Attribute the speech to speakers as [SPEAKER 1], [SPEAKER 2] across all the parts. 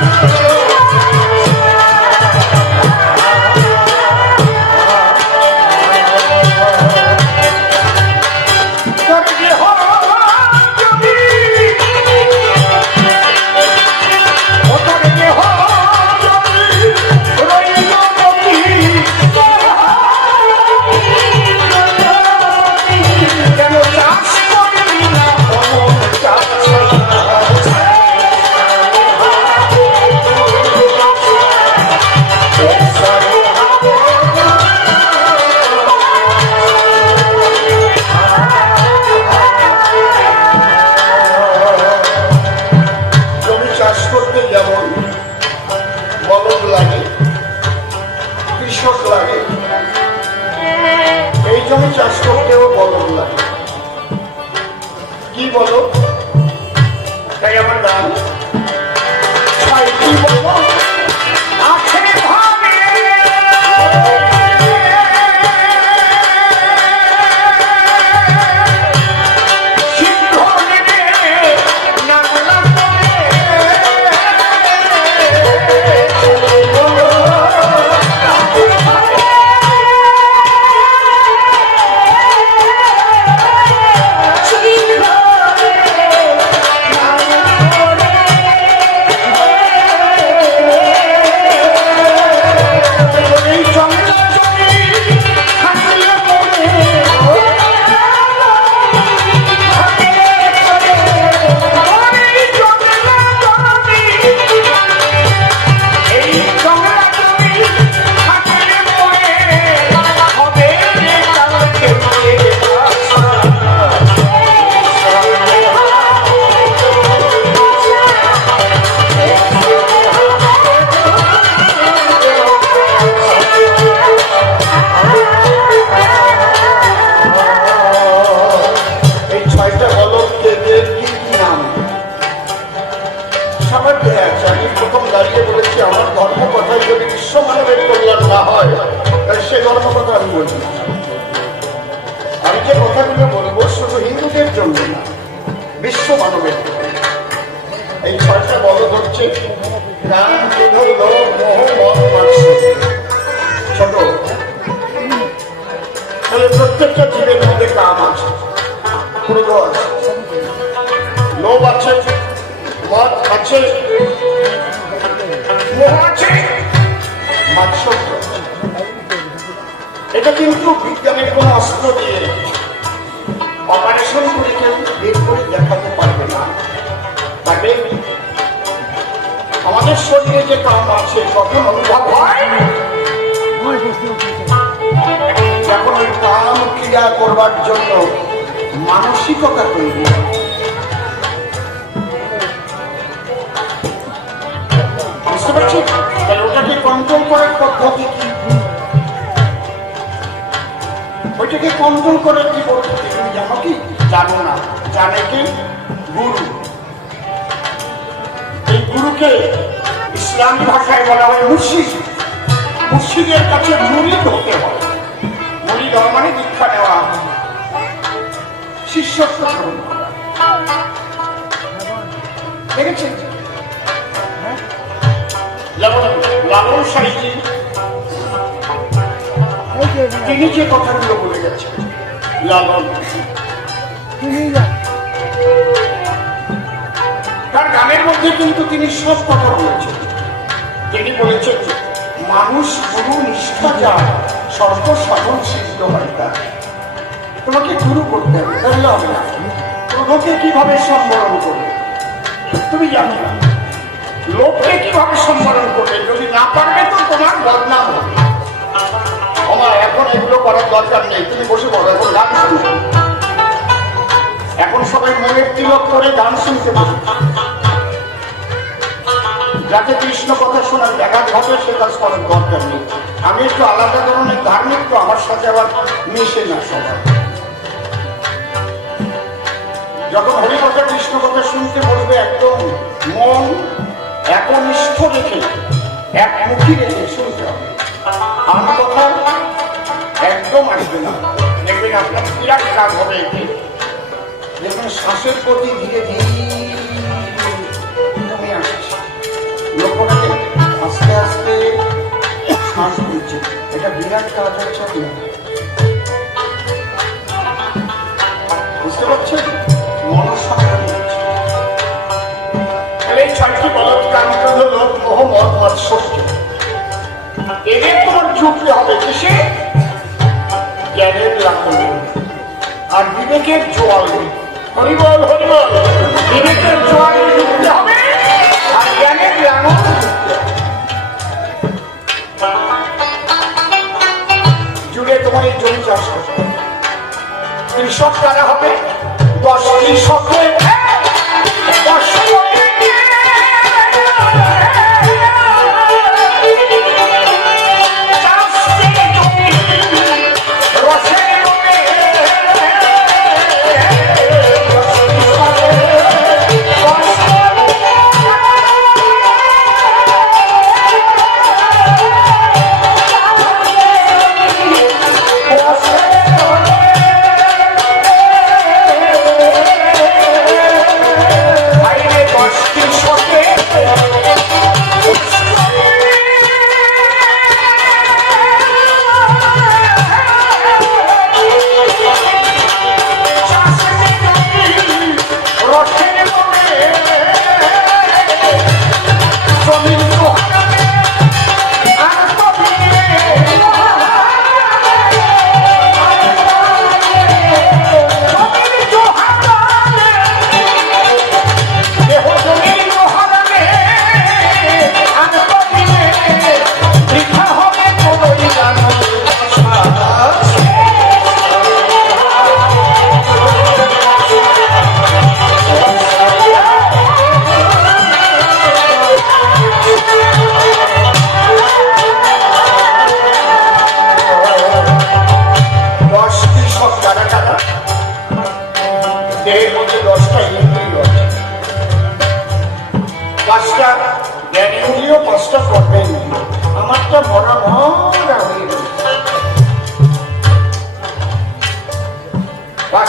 [SPEAKER 1] Música বলো। কথাগুলো বলব, শুধু হিন্দুদের জন্য না, বিশ্ব মানবের এই ছয়টা বলদ হচ্ছে মাৎসর্য। ছোট তাহলে প্রত্যেকটা জীবের মধ্যে কাম আছে ক্রোধ আছে লোভ আছে, মদ আছে। এটা কিন্তু বিজ্ঞানের কোন অস্ত্র দিয়ে অপারেশন করে কেউ বের করে দেখাতে পারবে না। তবে আমাদের শরীরে যে কাম আছে, কখন অনুভব হয়? ওই কাম ক্রিয়া করবার জন্য মানসিকতা তৈরি বুঝতে পারছি? তাহলে ওটাকে কন্ট্রোল করার পদ্ধতি কি? ওইটাকে কন্ট্রোল করার কি পদ্ধতি? জানো কি জানো না জানে কি গুরু এই গুরুকে ইসলামী ভাষায় বলা হয় মুর্শিদ মুর্শিদের কাছে মুরিদ হতে হয় মুরিদ হওয়া মানে দীক্ষা নেওয়া শিষ্যত্ব গ্রহণ করা দেখেছেন যেমন লালন সাইজি তিনি যে কথাগুলো বলে গেছেন লালন। তার গানের মধ্যে কিন্তু তিনি সব কথা বলেছেন। তিনি বলেছেন মানুষ গুরু নিষ্ঠা যায় সর্ব সাধন সিদ্ধ হয় তার। তোমাকে গুরু করতে হবে তাহলে হবে না প্রভুকে কীভাবে সম্বরণ করবে? তুমি জানো না। লোককে কীভাবে সম্বরণ করবে? যদি না পারবে তো তোমার বদনাম হবে। আমার এখন এগুলো করার দরকার নেই। তুমি বসে পড়ো, এখন গান এখন সবাই মনের তিলক করে গান শুনতে বসে। যাতে কৃষ্ণ কথা শোনার ব্যাঘাত ঘটে, সে কাজ করার দরকার নেই। আমি একটু আলাদা ধরনের ধার্মিক, তো আমার সাথে আবার মিশে না সবাই। যখন হরিকথা কৃষ্ণ কথা শুনতে বলবে একদম মন একনিষ্ঠ রেখে, একমুখী রেখে শুনতে হবে। আমার কথা একদম আসবে না। দেখবেন আপনার বিরাট কাজ হবে এতে। দেখবেন শ্বাসের প্রতি ধীরে ধীরে আসছে। লক্ষ্যটা আস্তে আস্তে শ্বাস নিচ্ছে এটা বিরাট কাজ হচ্ছে আপনার। বুঝতে পারছেন? মৎসর্য। এদের তোমার যুক্তি হবে কিসে? আর বিবেকের জোয়াল হরিবল হরিবল বিবেকের জোয়াল হবে। আর জ্ঞানের লাঙল। জুড়ে তোমার এই জমি চাষ। কৃষক কারা হবে দশ কৃষকের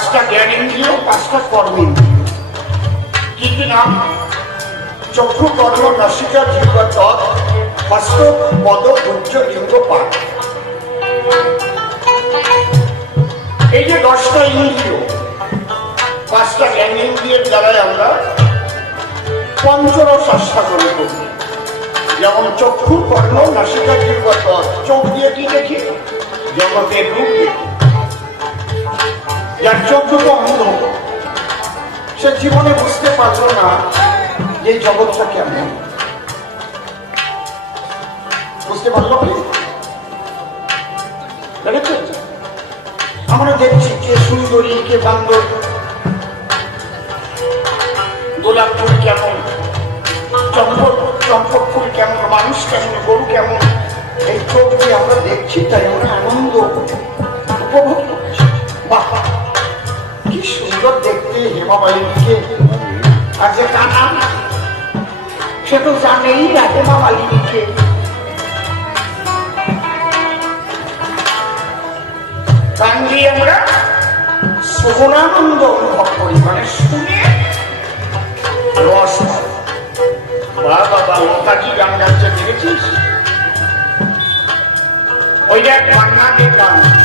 [SPEAKER 1] পাঁচটা জ্ঞানেন্দ্রিয় পাঁচটা কর্মেন্দ্রিয় কি কি নাম? চক্ষু, কর্ম, নাসিকা জিহ্বা ত্বক হস্ত, পদ উচ্চ লিঙ্গ পাঠ এই যে দশটা ইন্দ্রিয়, পাঁচটা জ্ঞানেন্দ্রিয়ের দ্বারাই আমরা পঞ্চরস আস্বাদন করি। যেমন চক্ষু কর্ণ নাসিকা জিহ্বা ত্বক চোখ দিয়ে কি দেখি? জগতের রূপ দেখি। যার চোখ দুটো সে জীবনে বুঝতে পারল না যে জগৎটা কেমন। বুঝতে পারল আমরা দেখছি কে সুন্দরী, কে বান্দর। গোলাপ ফুল কেমন? চম্পক চম্পক ফুল কেমন? মানুষ কেমন? গরু কেমন? এই চোখ আমরা দেখছি তাই আমরা আনন্দ। যে কানা, সে তো জানেই না দিয়ে আমরা শ্রবণানন্দ অনুভব করি মানে শুনে রস বাবা লতাজি গান গাইছে দেখেছিস? ওই দেখ মান্না গান।